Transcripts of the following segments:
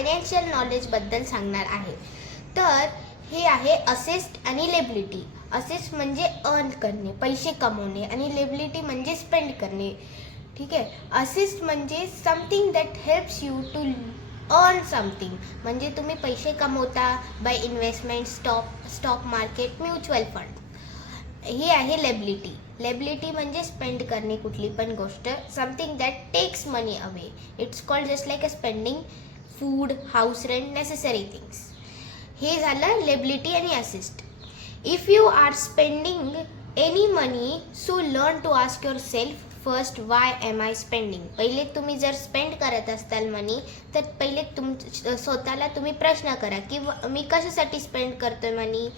Financial नॉलेजबद्दल सांगणार आहे. तर हे आहे असेस्ट आणि लेबिलिटी. असेस्ट म्हणजे अर्न करणे, पैसे कमवणे, आणि लेबिलिटी म्हणजे स्पेंड करणे. ठीक आहे. असेस्ट म्हणजे something that helps you to earn something, म्हणजे तुम्ही पैसे कमवता by investment, stock market, mutual fund. ही आहे लेबिलिटी. लेबिलिटी म्हणजे स्पेंड करणे कुठली पण गोष्ट, something that takes money away. It's called just like a spending food, house rent, necessary things. हे झालं लेबिलिटी आणि asset. If you are spending any money, so learn to ask your self first, why am I spending. पहिले तुम्ही जर spend करत असताल मनी, तर पहिले स्वतःला तुम्ही प्रश्न करा की मी कशासाठी स्पेंड करतोय मनी.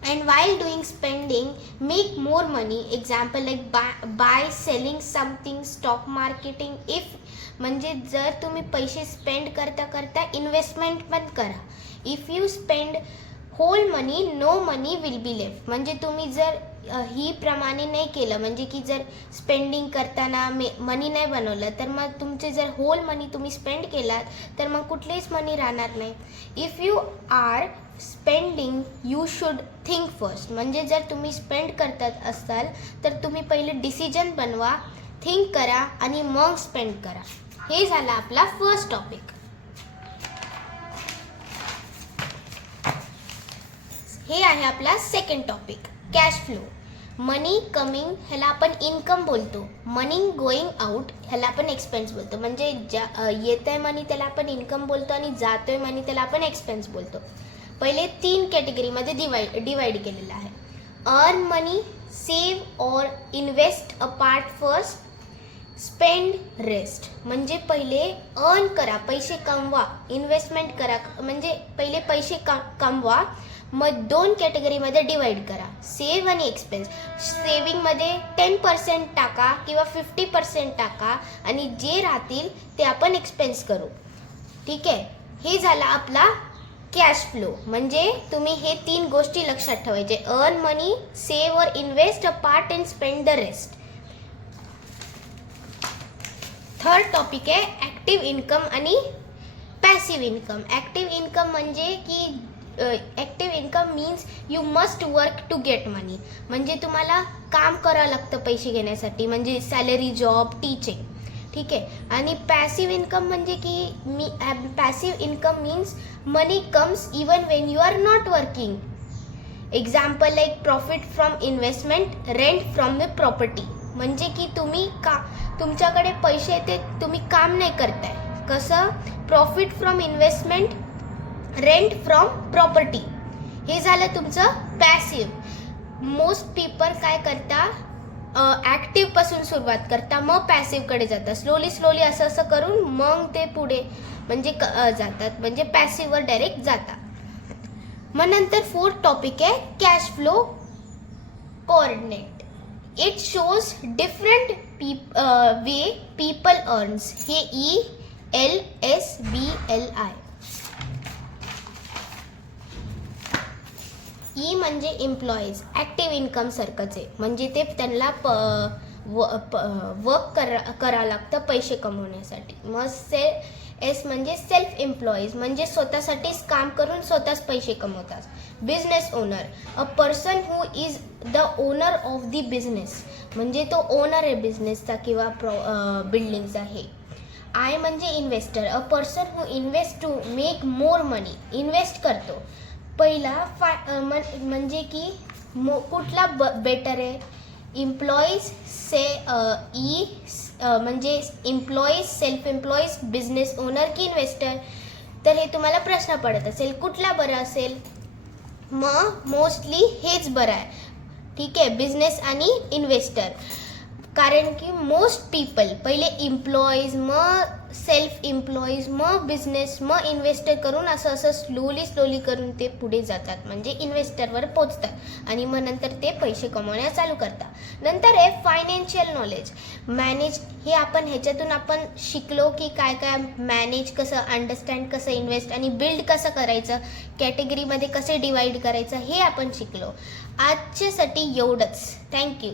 And while doing spending, make more money. Example like buy selling something, stock marketing. If म्हणजे जर तुम्ही पैसे स्पेंड करता करता इन्व्हेस्टमेंट पण करा. If you spend whole money, no money will be left. म्हणजे तुम्ही जर ही प्रमाणे नाही केलं, म्हणजे की जर स्पेंडिंग करताना मनी नाही बनवलं, तर मग तुमचे जर होल मनी तुम्ही स्पेंड केलात, तर मग कुठलेच मनी राहणार नाही. If you are spending, you should think first. म्हणजे जर तुम्ही स्पेंड करतात असाल, तर तुम्ही पहिले डिसिजन बनवा, थिंक करा आणि मग स्पेंड करा. हे झालं आपला फर्स्ट टॉपिक. हे आहे आपला सेकंड टॉपिक, कॅश फ्लो. मनी कमिंग ह्याला आपण इन्कम बोलतो. मनी गोईंग आउट ह्याला आपण एक्सपेन्स बोलतो. म्हणजे येत आहे मनी त्याला आपण इन्कम बोलतो, आणि जातोय मनी त्याला आपण एक्सपेन्स बोलतो. पहिले 3 कॅटेगरीमध्ये डिवाइड केलेलं आहे. अर्न मनी, सेव्ह और invest a part first, spend rest. म्हणजे पहिले अर्न करा, पैसे कमवा, इन्व्हेस्टमेंट करा, म्हणजे पहिले पैसे कमवा, मग 2 कॅटेगरीमध्ये डिवाइड करा, सेव्ह आणि एक्सपेन्स. सेव्हिंगमध्ये 10% टाका किंवा 50% टाका, आणि जे राहतील ते आपण एक्सपेन्स करू. ठीक आहे. हे झाला आपला कॅश फ्लो. म्हणजे तुम्ही हे 3 गोष्टी लक्षात ठेवायचे, अर्न मनी, सेव्ह और invest a part and spend the rest. Third topic आहे ॲक्टिव्ह इन्कम आणि पॅसिव्ह इन्कम. ॲक्टिव्ह इन्कम म्हणजे की active income means you must work to get money. म्हणजे तुम्हाला काम करावं लागतं पैसे घेण्यासाठी, म्हणजे सॅलरी, जॉब, टीचिंग. ठीक आहे. आणि पॅसिव्ह इन्कम म्हणजे की passive income means money comes even when you are not working. Example like profit from investment, rent from the property. म्हणजे की तुमच्याकडे पैसे येते, तुम्ही काम नाही करताय. कसं? Profit from investment, rent from property. हे झालं तुमचं पॅसिव्ह. मोस्ट पीपल काय करता, ॲक्टिव्ह पासून सुरुवात करता, मग पॅसिव्हकडे जातात. स्लोली असं करून मग ते पुढे म्हणजे जातात, म्हणजे पॅसिव्हवर डायरेक्ट जातात. मग नंतर फोर्थ टॉपिक आहे cash flow coordinate. It shows different way people earns. हे ELSBLI. ई म्हणजे एम्प्लॉईज, ॲक्टिव्ह इन्कम सारखंच आहे. म्हणजे ते त्यांना वर्क करावं लागतं पैसे कमवण्यासाठी. मग एस म्हणजे सेल्फ एम्प्लॉईज, म्हणजे स्वतःसाठीच काम करून स्वतःच पैसे कमवतात. Business owner, a person who is the owner of the business, म्हणजे तो ओनर आहे बिझनेसचा किंवा बिल्डिंगचा. हे आय म्हणजे investor, a person who invest to make more money. Invest करतो. पहिला म्हणजे की कुठला बेटर आहे, एम्प्लॉईज म्हणजे employees, self employees, business owner की इन्व्हेस्टर. तर हे तुम्हाला प्रश्न पडत असेल कुठला बरं असेल. मग मोस्टली हेच बरं आहे. ठीक आहे, बिझनेस आणि इन्व्हेस्टर. कारण की मोस्ट पीपल पहिले एम्प्लॉईज, मग सेल्फ एम्प्लॉईज, मग बिझनेस, मग इन्व्हेस्टर करून असं स्लोली करून ते पुढे जातात, म्हणजे इन्व्हेस्टरवर पोचतात, आणि मग नंतर ते पैसे कमवण्यास चालू करतात. नंतर आहे फायनान्शियल नॉलेज, मॅनेज. हे ह्याच्यातून आपण शिकलो की काय मॅनेज कसं, अंडरस्टँड कसं, इन्व्हेस्ट आणि बिल्ड कसं करायचं, कॅटेगरीमध्ये कसे डिवाइड करायचं, हे आपण शिकलो. आजच्यासाठी एवढंच. थँक्यू.